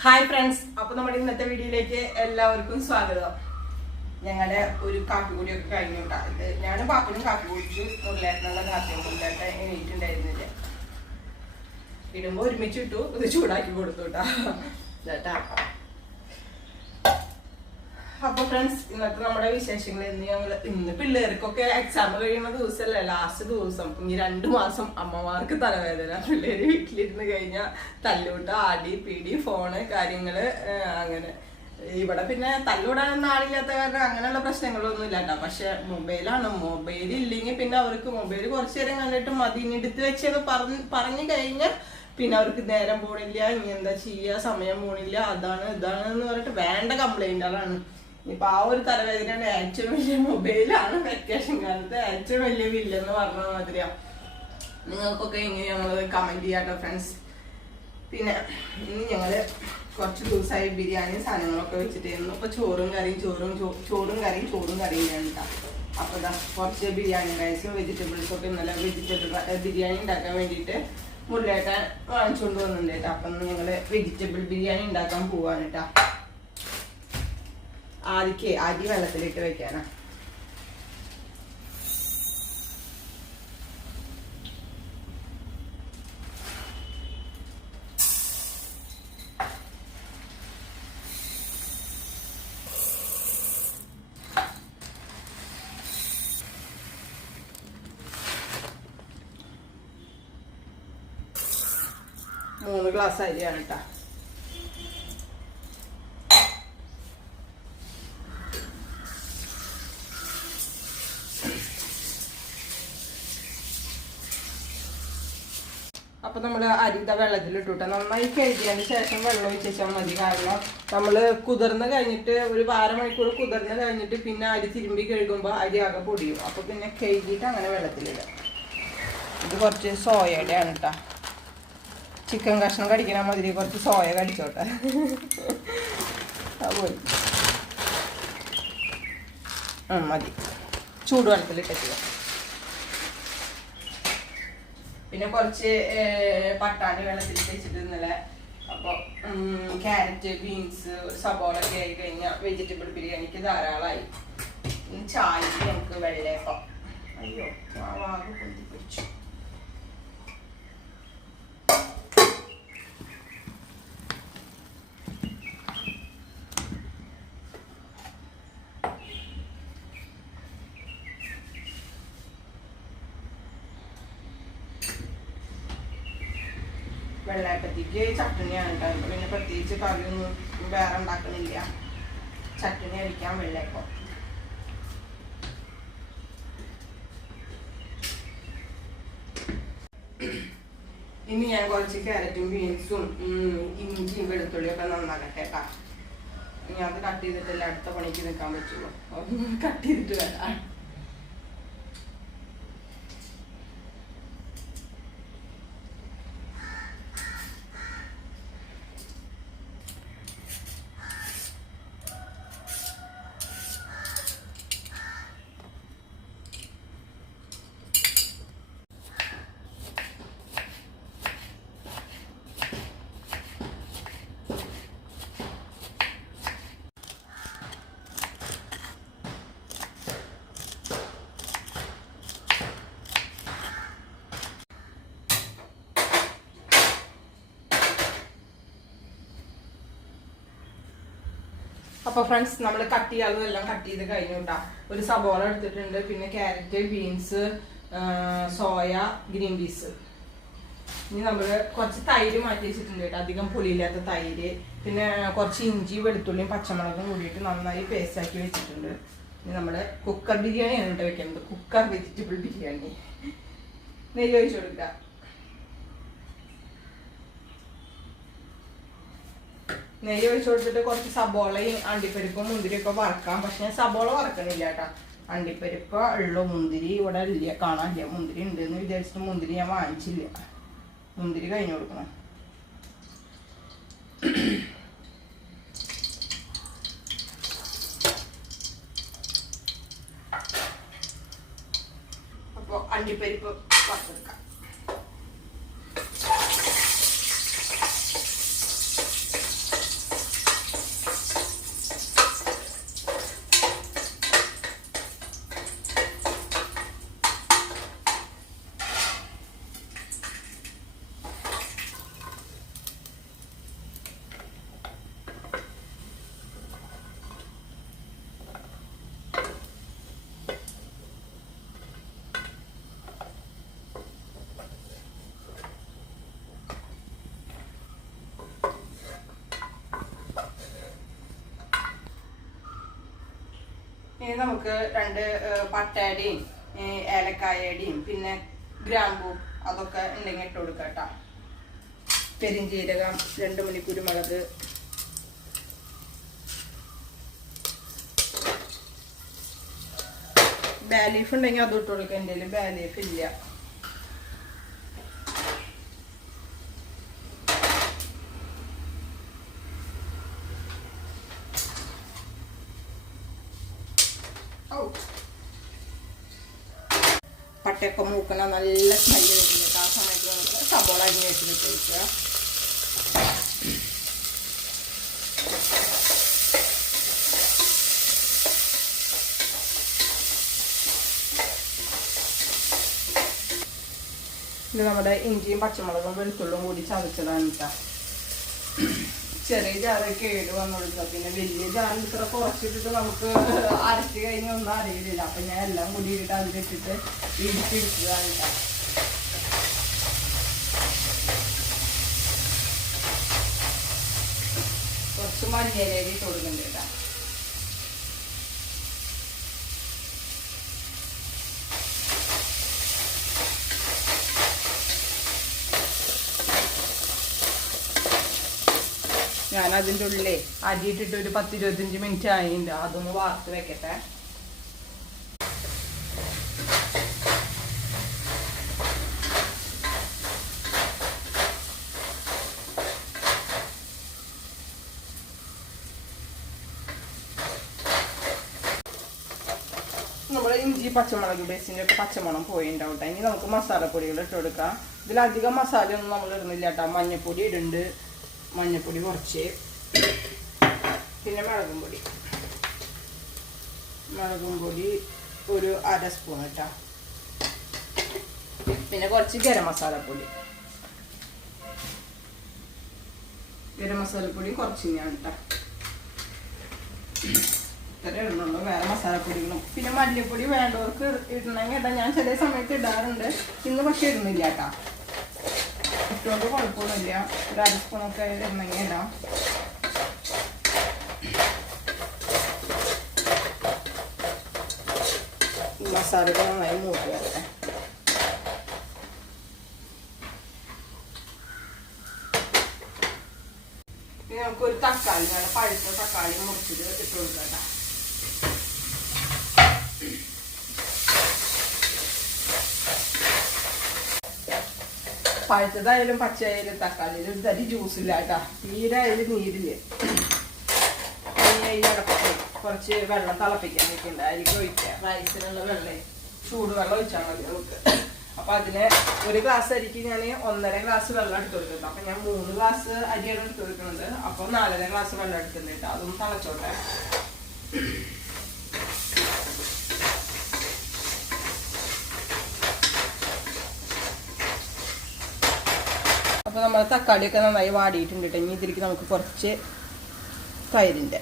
Hi friends, അപ്പൊ നമ്മുടെ ഇന്നത്തെ വീഡിയോയിലേക്ക് എല്ലാവർക്കും സ്വാഗതം. ഞങ്ങളുടെ ഒരു കാപ്പി കൂടിയൊക്കെ കഴിഞ്ഞു കേട്ടാ. ഇത് ഞാനും പാപ്പനും കാപ്പി കുടിച്ചു. മുരളേട്ടനുള്ള കാപ്പിയും മുരളേട്ടൻ എണീറ്റുണ്ടായിരുന്നില്ല. ഇടുമ്പോ ഒരുമിച്ച് ഇട്ടു, ഇത് ചൂടാക്കി കൊടുത്തു കേട്ടാ. അപ്പൊ ഫ്രണ്ട്സ്, ഇന്നത്തെ നമ്മുടെ വിശേഷങ്ങൾ ഇന്ന് പിള്ളേർക്കൊക്കെ എക്സാം കഴിയുന്ന ദിവസമല്ലേ, ലാസ്റ്റ് ദിവസം. ഇനി 2 മാസം അമ്മമാർക്ക് തലവേദന. പിള്ളേര് വീട്ടിലിരുന്ന് കഴിഞ്ഞാൽ തല്ലൂട്ട, ആടി പീടി, ഫോണ് കാര്യങ്ങള് അങ്ങനെ. ഇവിടെ പിന്നെ തല്ലൂടാനൊന്നും ആളില്ലാത്ത കാരണം അങ്ങനെയുള്ള പ്രശ്നങ്ങളൊന്നും ഇല്ല കേട്ടോ. പക്ഷെ മൊബൈലാണ്. മൊബൈൽ ഇല്ലെങ്കിൽ പിന്നെ അവർക്ക് മൊബൈൽ കുറച്ചു നേരം കണ്ടിട്ട് മതി, ഇനി എടുത്ത് വെച്ചെന്ന് പറഞ്ഞു കഴിഞ്ഞാൽ പിന്നെ അവർക്ക് നേരം പോണില്ല, ഇനി എന്താ ചെയ്യുക, സമയം പോണില്ല, അതാണ് ഇതാണ് എന്ന് പറഞ്ഞിട്ട് വേണ്ട കംപ്ലൈന്റുകളാണ്. ഇപ്പൊ ആ ഒരു തലവേദനയാണ് ഏറ്റവും വലിയ മൊബൈലാണ് വെക്കേഷൻ കാലത്ത് ഏറ്റവും വലിയ വില്ലെന്ന് പറഞ്ഞ മാതിരിയാ. നിങ്ങൾക്കൊക്കെ എങ്ങനെയാണുള്ളത് കമന്റ് ചെയ്യാട്ടോ ഫ്രണ്ട്സ്. പിന്നെ ഇനി ഞങ്ങള് കുറച്ച് ദിവസമായി ബിരിയാണി സാധനങ്ങളൊക്കെ വെച്ചിട്ടായിരുന്നു. ഇപ്പൊ ചോറും കറിയും വേണ്ട. അപ്പൊ ഇതാ കുറച്ച് ബിരിയാണി റൈസും വെജിറ്റബിൾസും ഒക്കെ ഇന്നലെ ബിരിയാണി ഉണ്ടാക്കാൻ വേണ്ടിയിട്ട് മുരളേട്ടൻ വാങ്ങിച്ചുകൊണ്ട് വന്നിട്ടുണ്ട് കേട്ടോ. അപ്പൊ ഞങ്ങള് വെജിറ്റബിൾ ബിരിയാണി ഉണ്ടാക്കാൻ പോവാണ് കേട്ടാ. അരി വെള്ളത്തിലിട്ട് വെക്കാനാ. മൂന്ന് ഗ്ലാസ് അരിയാണ് കേട്ടാ. അപ്പൊ നമ്മള് അരിത വെള്ളത്തിലിട്ടുട്ട നന്നായി കഴുകിയതിന് ശേഷം വെള്ളം ഒഴിച്ചാൽ മതി. കാരണം നമ്മള് കുതിർന്ന് കഴിഞ്ഞിട്ട് ഒരു 12 മണിക്കൂർ കുതിർന്ന് കഴിഞ്ഞിട്ട് പിന്നെ അരി തിരുമ്പി കഴുകുമ്പോ അരി ആകെ പൊടിയും. അപ്പൊ പിന്നെ കഴുകിയിട്ട് അങ്ങനെ വെള്ളത്തിലിടുക. ഇത് കുറച്ച് സോയയുടെ ആണ് കേട്ടാ. ചിക്കൻ കഷ്ണം കടിക്കണ മാതിരി കുറച്ച് സോയ കടിച്ചോട്ടെ. മതി. ചൂടുവെള്ളത്തിലിട്ടിട്ട് പിന്നെ കുറച്ച് പട്ടാണി വെള്ളത്തിൽ വെച്ചിട്ട് ഇന്നലെ. അപ്പോൾ ക്യാരറ്റ്, ബീൻസ്, സബോള ഒക്കെ ആയി കഴിഞ്ഞാൽ വെജിറ്റബിൾ ബിരിയാണിക്ക് ധാരാളമായി. ചായക്ക് നമുക്ക് വെള്ളയപ്പം. അയ്യോ ആകെ പൊന്തിപ്പിടിച്ചു. വെള്ളയപ്പത്തേക്ക് ചട്ടണിയാണ് കേട്ടോ. പിന്നെ പ്രത്യേകിച്ച് കറിയൊന്നും വേറെ ഉണ്ടാക്കണില്ല. ചട്ടണി അടിക്കാൻ വെള്ളയപ്പം. ഇനി ഞാൻ കുറച്ച് ക്യാരറ്റും ബീൻസും ഇഞ്ചിയും വെളുത്തുള്ളിയൊക്കെ നന്നാക്കട്ടെ കേട്ടാ. ഇനി അത് കട്ട് ചെയ്തിട്ടല്ല അടുത്ത പണിക്ക് നിൽക്കാൻ പറ്റുള്ളൂ. കട്ട് ചെയ്തിട്ട് വരാം. അപ്പൊ ഫ്രണ്ട്സ്, നമ്മൾ കട്ട് ചെയ്യാതെല്ലാം കട്ട് ചെയ്ത് കഴിഞ്ഞു കേട്ടാ. ഒരു സബോള എടുത്തിട്ടുണ്ട്, പിന്നെ carrot, beans, soya, green peas. ഇനി നമ്മള് കുറച്ച് തൈര് മാറ്റി വെച്ചിട്ടുണ്ട് കേട്ടോ. അധികം പുളിയില്ലാത്ത തൈര്. പിന്നെ കുറച്ച് ഇഞ്ചി, വെളുത്തുള്ളിയും പച്ചമുളകും കൂടിയിട്ട് നന്നായി പേസ്റ്റ് ആക്കി വെച്ചിട്ടുണ്ട്. ഇനി നമ്മള് കുക്കർ ബിരിയാണിയാണ് കേട്ടോ വെക്കുന്നത്. Cooker vegetable biryani. നെയ്യ് ഒഴിച്ചു കൊടുക്കുക. നെയ്യ് ഒഴിച്ചു കൊടുത്തിട്ട് കുറച്ച് സബോളയും അണ്ടിപ്പരിപ്പും മുന്തിരിയൊക്കെ വറക്കാം. പക്ഷെ ഞാൻ സബോള വറക്കണില്ല കേട്ടാ. അണ്ടിപ്പരിപ്പ് ഉള്ളു, മുന്തിരി ഇവിടെ ഇല്ല, കാണാനില്ല. മുന്തിരി ഉണ്ട് എന്ന് വിചാരിച്ചിട്ട് മുന്തിരി ഞാൻ വാങ്ങിച്ചില്ല. മുന്തിരി കഴിഞ്ഞു കൊടുക്കണം. അപ്പോൾ അണ്ടിപ്പരിപ്പ് വറുത്തെടുക്കാം. ഇനി നമുക്ക് 2 പട്ടയുടെയും ഏലക്കായയുടെയും പിന്നെ ഗ്രാമ്പൂ അതൊക്കെ ഉണ്ടെങ്കിൽ ഇട്ട് കൊടുക്കാം കേട്ടോ. പെരിഞ്ചീരകം, 2 മണി കുരുമുളക്, ബേ ലീഫ് ഉണ്ടെങ്കിൽ അതും ഇട്ട് കൊടുക്കാം. എൻ്റെ കയ്യിൽ ബേ ലീഫ് ഇല്ല. പട്ടയൊക്കെ മൂക്കണ നല്ല സ്മെല്ല് വരുന്നുണ്ട്. ആ സമയത്ത് നമുക്ക് സബോള അരിഞ്ഞ് വെച്ചിട്ട് കഴിക്കുക. ഇത് നമ്മുടെ ഇഞ്ചിയും പച്ചമുളകും വെളുത്തുള്ളും കൂടി ചതച്ചതാണ് കേട്ടോ. ചെറിയ ജാറ് കേട് വന്നുകൊടുക്കുക. പിന്നെ വലിയ ജാറ് ഇത്ര കുറച്ചിട്ടിട്ട് നമുക്ക് അരച്ച് കഴിഞ്ഞാൽ ഒന്നും അറിയില്ല. അപ്പം ഞാൻ എല്ലാം കൂടി ഇട്ടിട്ട് അതിലിട്ടിട്ട് ഇടിച്ചെടുത്തതാണ് കേട്ടോ. കുറച്ച് മഞ്ഞയിലേക്ക് ഇട്ട് കൊടുക്കുന്നുണ്ട് കേട്ടോ. ഞാൻ അതിൻ്റെ ഉള്ളിൽ അരിയിട്ടിട്ട് ഒരു 10-25 മിനിറ്റ് ആയിട്ടുണ്ട്. അതൊന്ന് വാർത്ത് വെക്കട്ടെ. നമ്മൾ ഇഞ്ചി പച്ചമുളക് പേസ്റ്റിൻ്റെ ഒക്കെ പച്ചമണം പോയിണ്ടാവും. ഇനി നമുക്ക് മസാലപ്പൊടികൾ ഇട്ട് കൊടുക്കാം. ഇതിലധികം മസാല ഒന്നും നമ്മൾ ഇടുന്നില്ല കേട്ടോ. മഞ്ഞൾപ്പൊടി ഇടുന്നുണ്ട്, മഞ്ഞൾപ്പൊടി കുറച്ച്, പിന്നെ മുളകും പൊടി ഒരു 1/2 സ്പൂൺ കേട്ടോ. പിന്നെ കുറച്ച് ഗരം മസാലപ്പൊടി കുറച്ച് ഞാൻ കേട്ടോ. ഇത്ര ഇടുന്നുള്ളൂ. വേറെ മസാലപ്പൊടികളും പിന്നെ മല്ലിപ്പൊടി വേണ്ടവർക്ക് ഇടണമെങ്കിൽ ഇടാം. ഞാൻ ചില സമയത്ത് ഇടാറുണ്ട്. ഇന്ന് പക്ഷെ ഇടുന്നില്ല കേട്ടോ. ഇട്ടുകൊണ്ട് കുഴപ്പമൊന്നുമില്ല. ഒരു 1/2 സ്പൂണൊക്കെ ഇടണമെങ്കിൽ ഇടാം. മസാലയൊക്കെ നന്നായി മൂത്ത് വരട്ടെ. ഇനി നമുക്കൊരു തക്കാളി, നല്ല പഴുത്ത തക്കാളി മുറിച്ചിട്ട് ഇട്ട് കൊടുക്കാം. പഴുത്തതായാലും പച്ചയായാലും തക്കാളിയിൽ ഒരു തരി ജ്യൂസ് ഇല്ല കേട്ടോ. തീരായാലും നീരില്ല. അതിനടപ്പത്ത് കുറച്ച് വെള്ളം തിളപ്പിക്കാൻ വെക്കുന്നുണ്ട്. അരിക്ക് ഒഴിക്കുക. റൈസിനുള്ള വെള്ളം ചൂടുവെള്ളം ഒഴിച്ചാൽ മതി നമുക്ക്. അപ്പം അതിന് 1 ഗ്ലാസ് അരിക്ക് ഞാൻ 1.5 ഗ്ലാസ് വെള്ളം എടുത്ത് കൊടുക്കുന്നുണ്ട്. അപ്പം ഞാൻ 3 ഗ്ലാസ് അരിയാണ് എടുത്ത് കൊടുക്കുന്നത്. അപ്പം 4.5 ഗ്ലാസ് വെള്ളം എടുക്കുന്നുണ്ട്. അതൊന്ന് തിളച്ചോട്ടെ. അപ്പോൾ നമ്മൾ തക്കാളിയൊക്കെ നന്നായി വാടിയിട്ടുണ്ട് കേട്ടോ. ഇനി ഇതിലേക്ക് നമുക്ക് കുറച്ച് തൈരിൻ്റെ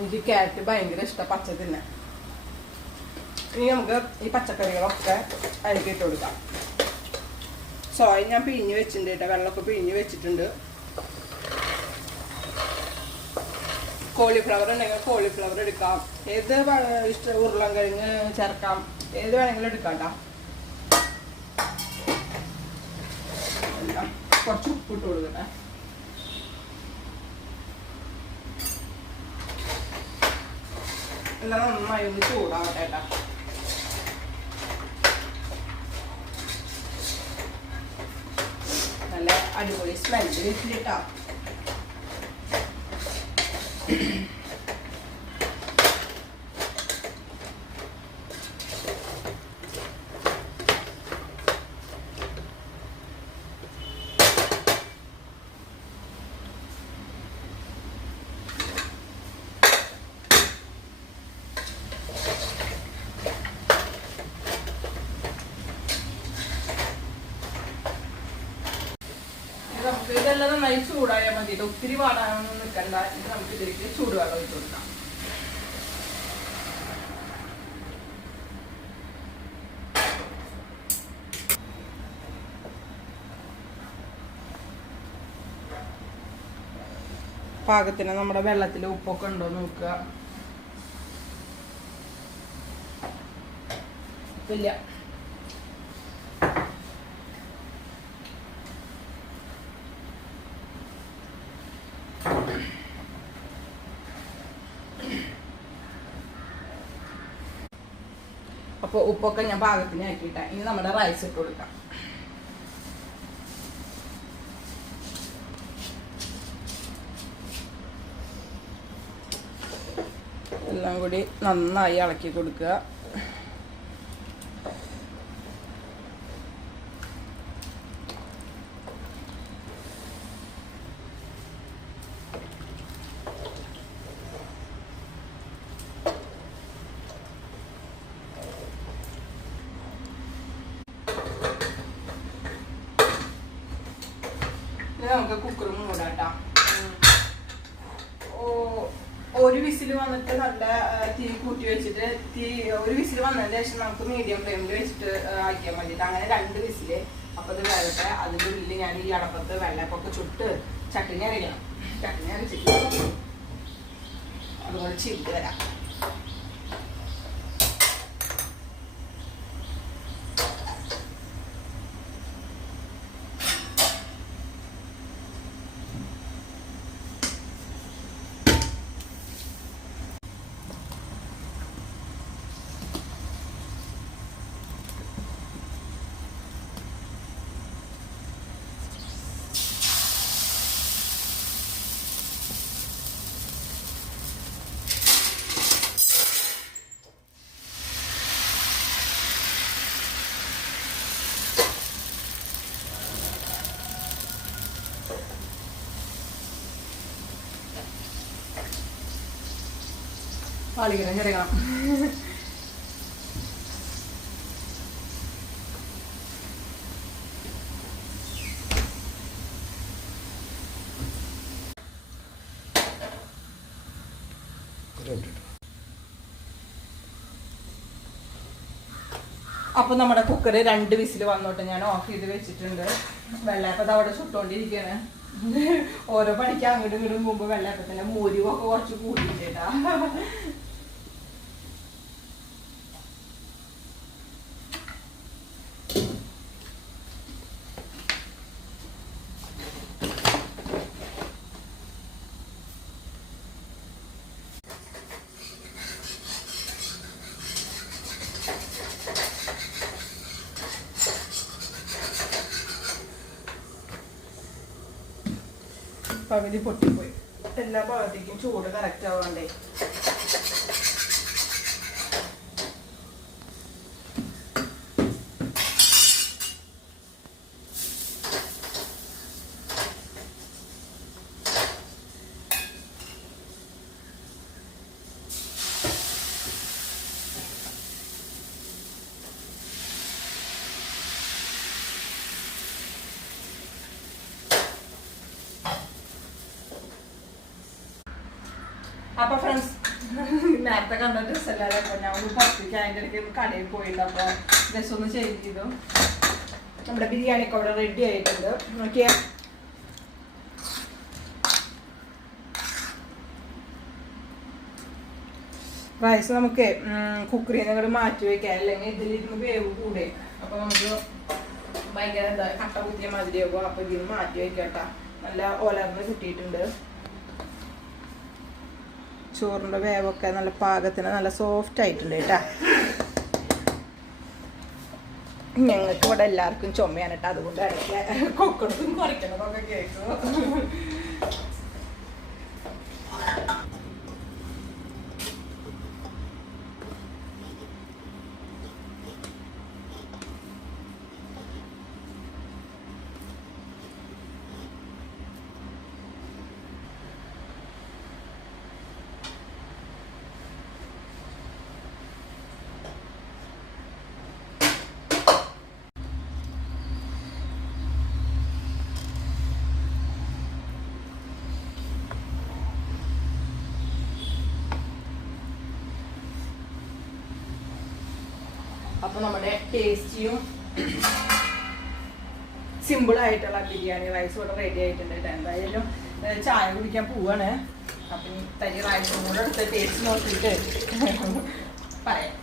എനിക്ക് ക്യാരറ്റ് ഭയങ്കര ഇഷ്ടം പച്ച തിന്നാൻ. ഇനി നമുക്ക് ഈ പച്ചക്കറികളൊക്കെ അരിക്കിട്ട് കൊടുക്കാം. സോയ ഞാൻ പിഴിഞ്ഞ് വെച്ചിട്ടുണ്ട് കേട്ടോ. വെള്ളമൊക്കെ പിഴിഞ്ഞ് വെച്ചിട്ടുണ്ട്. കോളിഫ്ലവർ ഉണ്ടെങ്കിൽ കോളിഫ്ലവർ എടുക്കാം. ഏത് ഇഷ്ടം ഉരുളൻ കിഴങ്ങ് ചേർക്കാം. ഏത് വേണമെങ്കിലും എടുക്കാം കേട്ടോ. കുറച്ച് ഉപ്പിട്ട് കൊടുക്കട്ടെ. എല്ലാം നന്നായി ഒന്ന് ചൂടാവട്ടെ കേട്ടോ. നല്ല അടിപൊളി സ്മെല്ല് വെച്ചിട്ടാ. നമുക്ക് ഇത് വെള്ളം നന്നായി ചൂടായാൽ മതി. ഒത്തിരി വാടാനൊന്നും നിൽക്കണ്ട. ഇനി നമുക്ക് ഇതിലേക്ക് ചൂടുവെള്ളം ഒഴിച്ചു കൊടുക്കാം. പാകത്തിന് നമ്മുടെ വെള്ളത്തിൽ ഉപ്പൊക്കെ ഉണ്ടോ നോക്കുക. ഇല്ല. അപ്പോൾ ഉപ്പൊക്കെ ഞാൻ പാകത്തിന് ആക്കിയിട്ടാ. ഇനി നമ്മുടെ റൈസ് ഇട്ട് കൊടുക്കാം. എല്ലാം കൂടി നന്നായി ഇളക്കി കൊടുക്കുക. നമുക്ക് കുക്കർ മൂടാട്ടാ. ഒരു വിസിൽ വന്നിട്ട് നല്ല തീ കൂട്ടി വെച്ചിട്ട് ഒരു വിസിൽ വന്നതിന് ശേഷം നമുക്ക് മീഡിയം ഫ്ലെയിമിൽ വെച്ചിട്ട് ആക്കിയാൽ മതിട്ട്. അങ്ങനെ 2 വിസില്. അപ്പൊ ഇത് വേകട്ടെ. അതിൻ്റെ ഉള്ളിൽ ഞാൻ ഈ അടപ്പത്ത് വെള്ളപ്പൊക്കെ ചുട്ട് ചട്ടിനി അരയ്ക്കണം. ചട്ടിനി അരച്ചിട്ട് അതുപോലെ ചിരിട്ട് വരാം. പാളിക്കണം ചെറുക്കണം. അപ്പൊ നമ്മുടെ കുക്കറ് 2 വിസിൽ വന്നോട്ട് ഞാൻ ഓഫ് ചെയ്ത് വെച്ചിട്ടുണ്ട്. വെള്ളയപ്പത് അവിടെ ചുട്ടോണ്ടിരിക്കാണ്. ഓരോ പണിക്ക് അങ്ങോട്ടും ഇങ്ങോട്ടും മുമ്പ് വെള്ളയപ്പത്തിന്റെ മോരിവൊക്കെ കുറച്ച് കൂട്ടിയിട്ടാ. പകുതി പൊട്ടിപ്പോയി. എല്ലാ ഭാഗത്തേക്കും ചൂട് കറക്റ്റ് ആവാണ്ടേ. അപ്പൊ ഫ്രണ്ട്സ്, നേരത്തെ കണ്ട ഡ്രസ് എല്ലാവരും ഞാൻ ഒന്ന് പുറത്തേക്ക് അതിൻ്റെ ഇടയ്ക്ക് കടയിൽ പോയിട്ടുണ്ട്. അപ്പൊ ഡ്രസ് ഒന്ന് ചേഞ്ച് ചെയ്തു. നമ്മുടെ ബിരിയാണിയൊക്കെ അവിടെ റെഡി ആയിട്ടുണ്ട്. നോക്കിയാ റൈസ് നമുക്ക് കുക്കറിൽ നിന്ന് അങ്ങോട്ട് മാറ്റി വയ്ക്കാം. അല്ലെങ്കിൽ ഇതിലിരുന്ന് വേവ് കൂടെ. അപ്പൊ നമുക്ക് ഭയങ്കര എന്താ കട്ട കുത്തിയ മതിയാകും. അപ്പൊ ഇതിന് മാറ്റി വയ്ക്കട്ടാ. നല്ല ഒലർന്ന് കിട്ടിയിട്ടുണ്ട്. ചോറിൻ്റെ വേവൊക്കെ നല്ല പാകത്തിന് നല്ല സോഫ്റ്റ് ആയിട്ടുണ്ട് കേട്ടാ. ഞങ്ങൾക്ക് ഇവിടെ എല്ലാവർക്കും ചുമയാണ് കേട്ടോ. അതുകൊണ്ട് ഇടയ്ക്ക് കൊക്കടത്തും കുറയ്ക്കണതൊക്കെ കേൾക്കും. അപ്പൊ നമ്മുടെ ടേസ്റ്റിയും സിമ്പിൾ ആയിട്ടുള്ള ബിരിയാണി റൈസ് ഇവിടെ റെഡി ആയിട്ടുണ്ട്. എന്തായാലും ചായ കുടിക്കാൻ പോവാണ്. അപ്പം തനി റൈസും കൂടെ എടുത്ത് ടേസ്റ്റ് നോക്കിയിട്ട് പറയാം.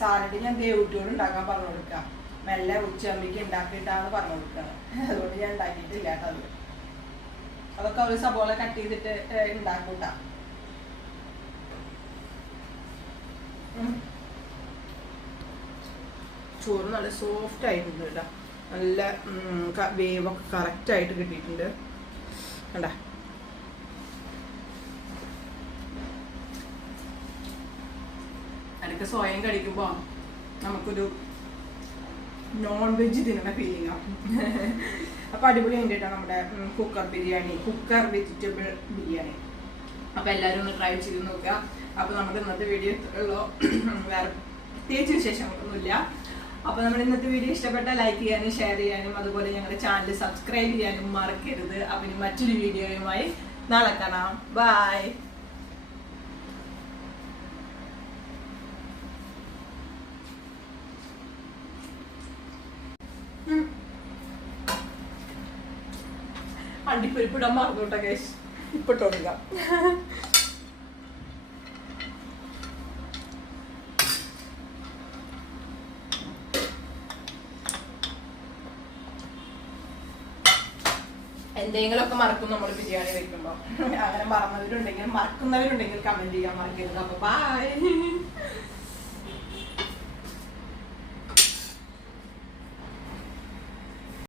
സാലഡ് ഞാൻ ദേവുട്ടിയോട് ഉണ്ടാക്കാൻ പറഞ്ഞു കൊടുക്കാം. മെല്ലെ ഉച്ചയാകുമ്പോഴേക്ക് ഉണ്ടാക്കിയിട്ടാണ് പറഞ്ഞു കൊടുക്കുന്നത്. അതുകൊണ്ട് ഞാൻ ഉണ്ടാക്കിയിട്ടില്ല കേട്ടോ. അതൊക്കെ ഒരു സബോള കട്ട് ചെയ്തിട്ട് ഉണ്ടാക്കൂട്ട. ചോറ് നല്ല സോഫ്റ്റ് ആയിട്ടുണ്ട് കേട്ടോ. നല്ല വേവൊക്കെ കറക്റ്റ് ആയിട്ട് കിട്ടിയിട്ടുണ്ട്. കണ്ട അതൊക്കെ സ്വയം കഴിക്കുമ്പോ നമുക്കൊരു നോൺ വെജ് തിന്നുന്ന ഫീലിംഗ് ആണ്. അപ്പൊ അടിപൊളി വേണ്ടിയിട്ടാണ് നമ്മുടെ cooker biryani, cooker vegetable biryani. അപ്പൊ എല്ലാവരും ഒന്ന് ട്രൈ ചെയ്ത് നോക്കുക. അപ്പൊ നമ്മുടെ ഇന്നത്തെ വീഡിയോ ഉള്ളോ വേറെ പ്രത്യേകിച്ച് വിശേഷങ്ങളൊന്നുമില്ല. അപ്പൊ നമ്മുടെ ഇന്നത്തെ വീഡിയോ ഇഷ്ടപ്പെട്ടാൽ ലൈക്ക് ചെയ്യാനും ഷെയർ ചെയ്യാനും അതുപോലെ ഞങ്ങളുടെ ചാനൽ സബ്സ്ക്രൈബ് ചെയ്യാനും മറക്കരുത്. അപ്പൊ ഇനി മറ്റൊരു വീഡിയോയുമായി നാളെ കാണാം. ബൈ. അണ്ടിപ്പരിപ്പിടാൻ മറന്നോട്ടെ ഗൈസ്, ഇപ്പൊ തുടങ്ങാം. എന്തെങ്കിലുമൊക്കെ മറക്കും നമ്മൾ ബിരിയാണി വെക്കുമ്പോ. അങ്ങനെ മറന്നവരുണ്ടെങ്കിൽ മറക്കുന്നവരുണ്ടെങ്കിൽ കമന്റ് ചെയ്യാൻ മറക്കരുത്. അപ്പൊ ബൈ.